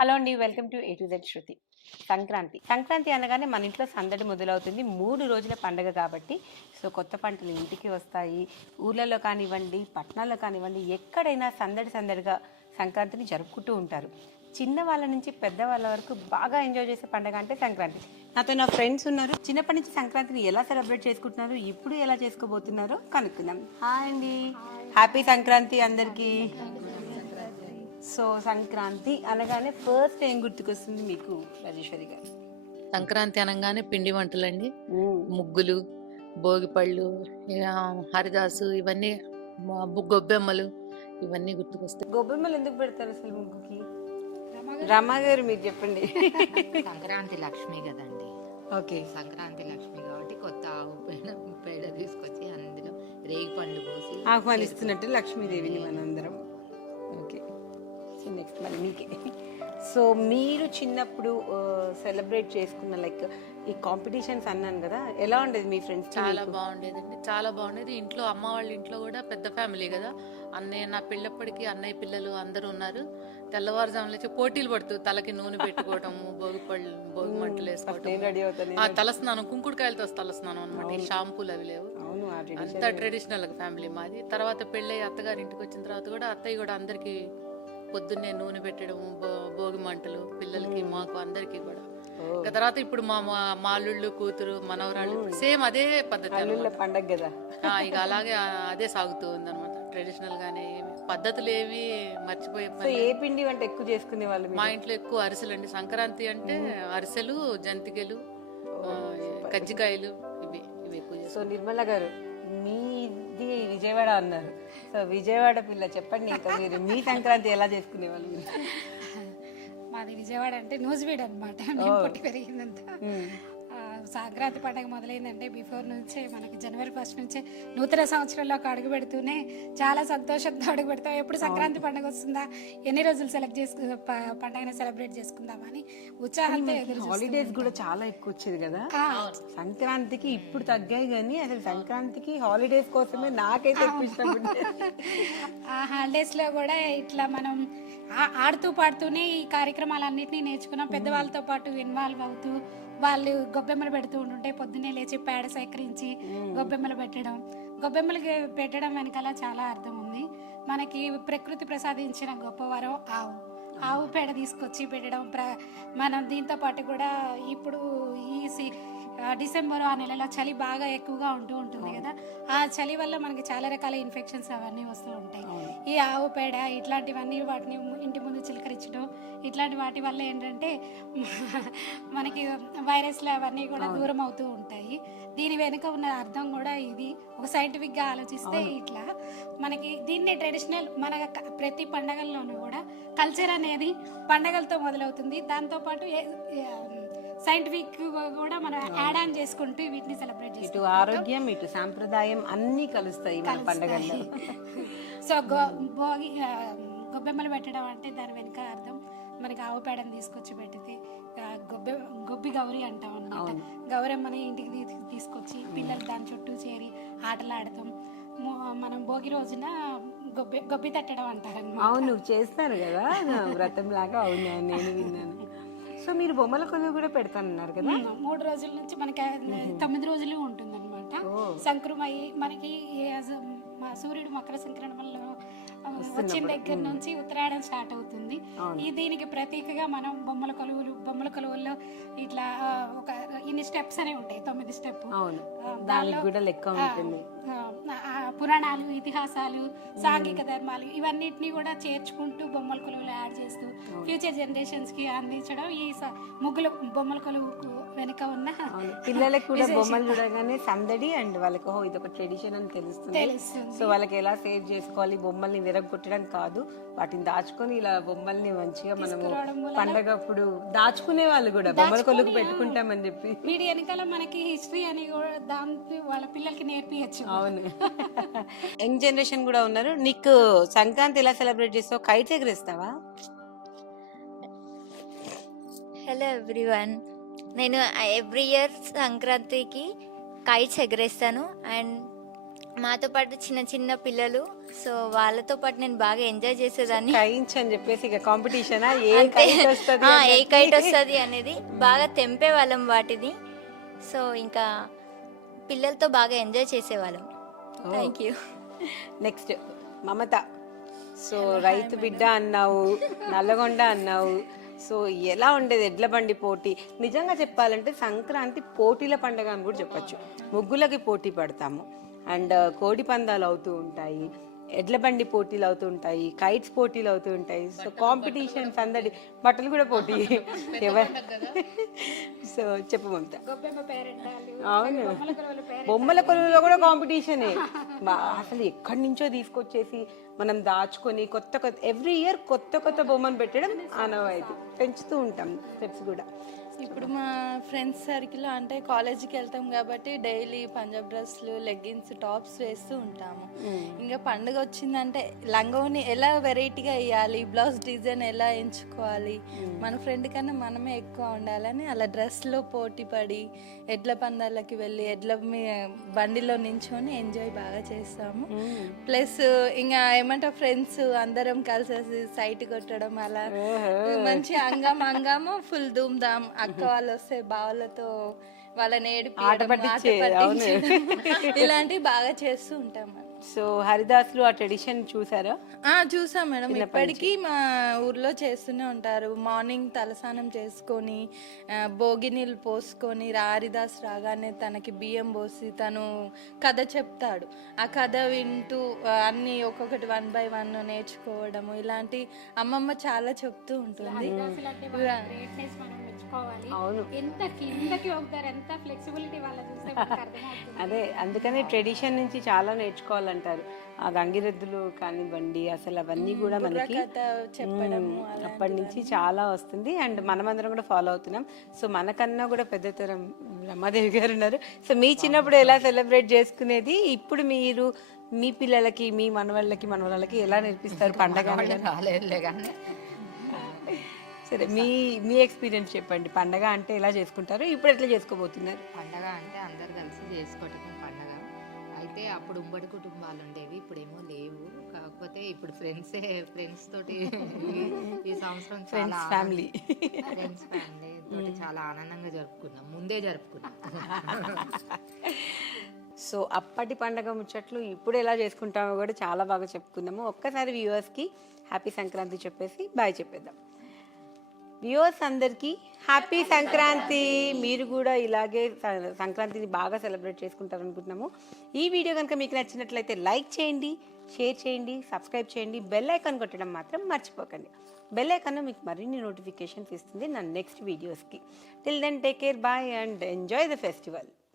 Hello అండి. Welcome to A to Z Shruti. Sankranti అనగానే మన ఇంట్లో సందడి మొదలవుతుంది. 3 రోజుల పండగ కాబట్టి కొత్త పంటలు ఇంటికి వస్తాయి. ఊర్లలో కానివ్వండి, పట్టణాల్లో కానివ్వండి, ఎక్కడైనా సందడిగా సంక్రాంతిని జరుపుకుంటూ ఉంటారు. చిన్నవాళ్ళ నుంచి పెద్దవాళ్ళ వరకు బాగా ఎంజాయ్ చేసే పండగ అంటే సంక్రాంతి. నాతో నా ఫ్రెండ్స్ ఉన్నారు. చిన్నప్పటి నుంచి సంక్రాంతిని ఎలా సెలబ్రేట్ చేసుకుంటున్నారు, ఇప్పుడు ఎలా చేసుకోబోతున్నారో కనుక్కుందాం. హాయ్ అండి, హ్యాపీ సంక్రాంతి అందరికీ. సంక్రాంతి అనగానే ఫస్ట్ ఏం గుర్తుకొస్తుంది మీకు రాజేశ్వరి గారు? సంక్రాంతి అనగానే పిండి వంటలండి, ముగ్గులు, భోగిపళ్ళు, హరిదాసు, ఇవన్నీ గొబ్బెమ్మలు, ఇవన్నీ గుర్తుకొస్తాయి. గొబ్బెమ్మలు ఎందుకు పెడతారు అసలు ముగ్గుకి? రమా గారు మీరు చెప్పండి. సంక్రాంతి లక్ష్మి కదండి. ఓకే, సంక్రాంతి లక్ష్మి కాబట్టి కొత్త ఆవు పేడ తీసుకొచ్చి అందులో రేగి పండు పోసి ఆహ్వానిస్తున్నట్టు లక్ష్మీదేవిని మనందరం. ఓకే, నెక్స్ట్ మరి మీకే. మీరు చిన్నప్పుడు సెలబ్రేట్ చేసుకున్న లైక్ ఈ కాంపిటీషన్స్ అన్నాను కదా, ఎలా ఉండేది మీ ఫ్రెండ్స్? చాలా బాగుండేదండి, చాలా బాగుండేది. ఇంట్లో అమ్మ వాళ్ళ ఇంట్లో కూడా పెద్ద ఫ్యామిలీ కదా, అన్నయ్య నా పెళ్ళప్పటికి అన్నయ్య పిల్లలు అందరూ ఉన్నారు. తెల్లవారుజామున లేచి పోటీలు పడుతూ తలకి నూనె పెట్టుకోవటము, భోగి మంటలు వేసుకోవటం, తలస్నానం, కుంకుడుకాయలతో తలస్నానం అనమాట. షాంపూలు అవి లేవు, అంతా ట్రెడిషనల్ ఫ్యామిలీ మాది. తర్వాత పెళ్ళయి అత్తగారి ఇంటికి వచ్చిన తర్వాత కూడా అత్తయ్య కూడా అందరికి పొద్దున్నే నూనె పెట్టడము, భోగి మంటలు పిల్లలకి, మాకు అందరికి కూడా. తర్వాత ఇప్పుడు మా అల్లుళ్ళు, కూతురు, మనవరాళ్ళు సేమ్ అదే పద్ధతి పండగ కదా, ఇక అలాగే అదే సాగుతూ ఉంది అనమాట. ట్రెడిషనల్ గానే పద్ధతులు ఏవి మర్చిపోయే. ఏ పిండి వంట ఎక్కువ చేసుకునే వాళ్ళు? మా ఇంట్లో ఎక్కువ అరిసెలు అండి. సంక్రాంతి అంటే అరిసెలు, జంతికలు, కజ్జికాయలు, ఇవి ఎక్కువ చేస్తాం. నిర్మల గారు, మీది విజయవాడ అన్నారు. విజయవాడ పిల్ల, చెప్పండి ఇంకా మీరు మీ సంక్రాంతి ఎలా చేసుకునే వాళ్ళు? మాది విజయవాడ అంటే నూజివీడు అనమాట. పుట్టి పెరిగిందంతా. సంక్రాంతి పండుగ మొదలైందంటే బిఫోర్ నుంచే మనకి జనవరి 1 నుంచే నూతన సంవత్సరంలోకి అడుగు పెడుతూనే చాలా సంతోషంతో అడుగు పెడతాం. ఎప్పుడు సంక్రాంతి పండుగ వస్తుందా, ఎన్ని రోజులు పండుగను సెలబ్రేట్ చేసుకుందామని ఉత్సాహంతో ఎదురు. హాలిడేస్ కూడా చాలా ఎక్కువ వచ్చేది కదా సంక్రాంతికి. ఇప్పుడు తగ్గాయి కానీ అసలు సంక్రాంతికి హాలిడేస్ కోసమే నాకైతే ఎక్కువ ఇష్టం. ఆ హాలిడేస్ లో కూడా ఇట్లా మనం ఆడుతూ పాడుతూనే ఈ కార్యక్రమాలన్నింటినీ నేర్చుకున్నాం. పెద్దవాళ్ళతో పాటు ఇన్వాల్వ్ అవుతూ వాళ్ళు గొబ్బెమ్మలు పెడుతూ ఉంటుంటే పొద్దున్నే లేచి పేడ సేకరించి గొబ్బెమ్మలు పెట్టడం వెనకాల చాలా అర్థం ఉంది. మనకి ప్రకృతి ప్రసాదించిన గొప్పవారం ఆవు పేడ తీసుకొచ్చి పెట్టడం. మనం దీంతో పాటు కూడా ఇప్పుడు ఈ డిసెంబర్ ఆ నెలలో చలి బాగా ఎక్కువగా ఉంటుంది కదా, ఆ చలి వల్ల మనకి చాలా రకాల ఇన్ఫెక్షన్స్ అవన్నీ వస్తూ ఉంటాయి. ఈ ఆవు పేడ ఇట్లాంటివన్నీ వాటిని ఇంటి ముందు చిలకరించడం, ఇట్లాంటి వాటి వల్ల ఏంటంటే మనకి వైరస్లు అవన్నీ కూడా దూరం అవుతూ ఉంటాయి. దీని వెనుక ఉన్న అర్థం కూడా ఇది. ఒక సైంటిఫిక్గా ఆలోచిస్తే ఇట్లా మనకి దీన్ని ట్రెడిషనల్ మన ప్రతి పండగల్లోనూ కూడా కల్చర్ అనేది పండగలతో మొదలవుతుంది. దాంతోపాటు సైంటిఫిక్ కూడా మనం యాడ్ ఆన్ చేసుకుంటూ వీటిని సెలబ్రేట్ చేస్తాం. ఇటు ఆరోగ్యం, ఇటు సాంప్రదాయం అన్నీ కలుస్తాయి మన పండగల్లో. గొబ్బెమ్మలు పెట్టడం అంటే దాని వెనుక అర్థం మనకి ఆవు పేడను తీసుకొచ్చి పెడితే గొబ్బి గౌరి అంటాం అన్నమాట. గౌరమ్మని ఇంటికి తీసుకొచ్చి పిల్లలు దాని చుట్టూ చేరి ఆటలాడతాం. మనం భోగి రోజున గొబ్బి తట్టడం అంటారన్నమాట. అవును, చేస్తారు కదా వ్రతం లాగా. అవును, నేను విన్నాను. మీరు బొమ్మల కొలువు కూడా పెడతానన్నారు కదా? 3 రోజుల నుంచి మనకి 9 రోజులు ఉంటుంది అనమాట. సంక్రమై మనకి సూర్యుడు మకర సంక్రమణలో వచ్చిన దగ్గర నుంచి ఉత్తరాయణం స్టార్ట్ అవుతుంది. దీనికి ప్రతీకగా మనం బొమ్మల కొలువుల్లో ఇట్లా ఒక ఇన్ని స్టెప్స్ అనేవి ఉంటాయి, 9 స్టెప్. పురాణాలు, ఇతిహాసాలు, సాంఘిక ధర్మాలు ఇవన్నిటిని కూడా చేర్చుకుంటూ బొమ్మల కొలువులు యాడ్ చేస్తూ ఫ్యూచర్ జనరేషన్స్ కి అందించడం ఈ బొమ్మల కొలువు వెనుక ఉన్న. పిల్లలకు కూడా బొమ్మలు చూడగానే సందడి అండ్ వాళ్ళకి ఇది ఒక ట్రెడిషన్ అని తెలుస్తుంది. వాళ్ళకి ఎలా సేవ్ చేసుకోవాలి, బొమ్మల్ని విరగొట్టడం కాదు, వాటిని దాచుకొని ఇలా బొమ్మల్ని మంచిగా మనము పండగప్పుడు దాచుకునే వాళ్ళు కూడా బొమ్మల కొలువు పెట్టుకుంటామని చెప్పి వీడి వెనకాల మనకి హిస్టరీ అని దాంట్లో వాళ్ళ పిల్లలకి నేర్పించచ్చు. అవును, యంగ్ జనరేషన్ కూడా ఉన్నారు. నీకు సంక్రాంతి ఎలా సెలబ్రేట్ చేస్తావు? కైట్స్ ఎగరేస్తావా? హలో ఎవ్రీవన్, నేను ఎవ్రీ ఇయర్ సంక్రాంతికి కైట్స్ ఎగరేస్తాను. అండ్ మాతో పాటు చిన్న చిన్న పిల్లలు సో వాళ్ళతో పాటు నేను బాగా ఎంజాయ్ చేసేదాన్ని. కైంచ్ అని చెప్పేసి ఇక కాంపిటీషనా ఏ అంతే. కైట్ వస్తుంది ఏ కైట్ వస్తుంది అనేది బాగా తెంపే వాళ్ళం వాటిని. సో ఇంకా పిల్లలతో బాగా ఎంజాయ్ చేసేవాళ్ళం. Thank you. Next Mamata. So రైతు బిడ్డ అన్నావు, నల్లగొండ అన్నావు. సో ఎలా ఉండేది ఎడ్ల బండి పోటీ? నిజంగా చెప్పాలంటే సంక్రాంతి పోటీల పండుగ అని కూడా చెప్పొచ్చు. ముగ్గులకి పోటీ పడతాము, అండ్ కోడి పందాలు అవుతూ ఉంటాయి, ఎడ్ల బండి పోటీలు అవుతూ ఉంటాయి, కైట్స్ పోటీలు అవుతూ ఉంటాయి. సో కాంపిటీషన్స్ అందరి బట్టలు కూడా పోటీ. ఎవరు సో చెప్పు మమత. గొబ్బెమ్మ పేరెంటాలు, అవును, బొమ్మల కొలువులు బొమ్మల కొలువులో కూడా కాంపిటీషనే. అసలు ఎక్కడి నుంచో తీసుకొచ్చేసి మనం దాచుకొని కొత్త కొత్త ఎవ్రీ ఇయర్ కొత్త కొత్త బొమ్మను పెట్టడం ఆనవాయితీ, పెంచుతూ ఉంటాం స్టెప్స్ కూడా. ఇప్పుడు మా ఫ్రెండ్స్ సర్కిల్ అంటే కాలేజీకి వెళ్తాం కాబట్టి డైలీ పంజాబ్ డ్రెస్లు, లెగ్గిన్స్, టాప్స్ వేస్తూ ఉంటాము. ఇంకా పండుగ వచ్చిందంటే లంగోని ఎలా వెరైటీగా వేయాలి, బ్లౌజ్ డిజైన్ ఎలా ఎంచుకోవాలి, మన ఫ్రెండ్ కన్నా మనమే ఎక్కువ ఉండాలని అలా డ్రెస్లో పోటీ పడి ఎడ్ల పందాలకి వెళ్ళి ఎడ్ల బండిలో నించొని ఎంజాయ్ బాగా చేస్తాము. ప్లస్ ఇంకా ఏమంటే ఫ్రెండ్స్ అందరం కలిసేసి సైట్ కొట్టడం, అలా మంచి అంగాము ఫుల్ ధూమ్ ధామ్. అక్క వాళ్ళు వస్తే బావలతో వాళ్ళని ఇలాంటివి బాగా చేస్తూ ఉంటాం. సో హరిదాసులు ఆ ట్రెడిషన్ చూసారా? చూసాం మేడం. ఇప్పటికీ మా ఊర్లో చేస్తూనే ఉంటారు. మార్నింగ్ తలస్నానం చేసుకొని భోగి నీళ్ళు పోసుకొని హరిదాస్ రాగానే తనకి బియ్యం పోసి తను కథ చెప్తాడు. ఆ కథ వింటూ అన్ని ఒక్కొక్కటి 1 by 1 నేర్చుకోవడము, ఇలాంటి అమ్మమ్మ చాలా చెప్తూ ఉంటుంది. అవును, ఎంత కిందకి ಹೋಗ್ತಾರೆ, ఎంత ఫ్లెక్సిబిలిటీ వాళ్ళ చూస్తే మనకు అర్థమవుతుంది. అదే అందుకనే ట్రెడిషన్ నుంచి చాలా నేర్చుకోవాలంటారు. ఆ గంగిరెద్దులు కానివ్వండి, అసలు అవన్నీ కూడా మనకి అప్పటి నుంచి చాలా వస్తుంది, అండ్ మనమందరం కూడా ఫాలో అవుతున్నాం. సో మనకన్నా కూడా పెద్ద తరం రమాదేవి గారు ఉన్నారు. సో మీ చిన్నప్పుడు ఎలా సెలబ్రేట్ చేసుకునేది, ఇప్పుడు మీరు మీ పిల్లలకి, మీ మనవాళ్ళకి ఎలా నేర్పిస్తారు పండగ? రాలేదులే కానీ సరే, మీ ఎక్స్పీరియన్స్ చెప్పండి. పండగ అంటే ఎలా చేసుకుంటారు, ఇప్పుడు ఎట్లా చేసుకోబోతున్నారు? పండగ అంటే అందరు కలిసి చేసుకోవటమే పండగ. అయితే అప్పుడు ఉమ్మడి కుటుంబాలు ఉండేవి, ఇప్పుడేమో లేవు. కాకపోతే ఇప్పుడు ఫ్రెండ్స్ తోటి ఈ సంవత్సరం చాలా ఫ్యామిలీ తోటి చాలా ఆనందంగా జరుపుకున్నాం. ముందే జరుపుకున్నాం. సో అప్పటి పండగ ముచ్చట్లు ఇప్పుడు ఎలా చేసుకుంటామో కూడా చాలా బాగా చెప్పుకున్నాము. ఒక్కసారి వ్యూవర్స్కి హ్యాపీ సంక్రాంతి చెప్పేసి బాయ్ చెప్పేద్దాం. వ్యూవర్స్ అందరికీ హ్యాపీ సంక్రాంతి. మీరు కూడా ఇలాగే సంక్రాంతిని బాగా సెలబ్రేట్ చేసుకుంటారు అనుకుంటున్నాము. ఈ వీడియో కనుక మీకు నచ్చినట్లయితే లైక్ చేయండి, షేర్ చేయండి, సబ్స్క్రైబ్ చేయండి, బెల్ ఐకాన్ కొట్టడం మాత్రం మర్చిపోకండి. బెల్ ఐకాన్ మీకు మరిన్ని నోటిఫికేషన్స్ ఇస్తుంది నా నెక్స్ట్ వీడియోస్కి. Till then take care, bye and enjoy the festival.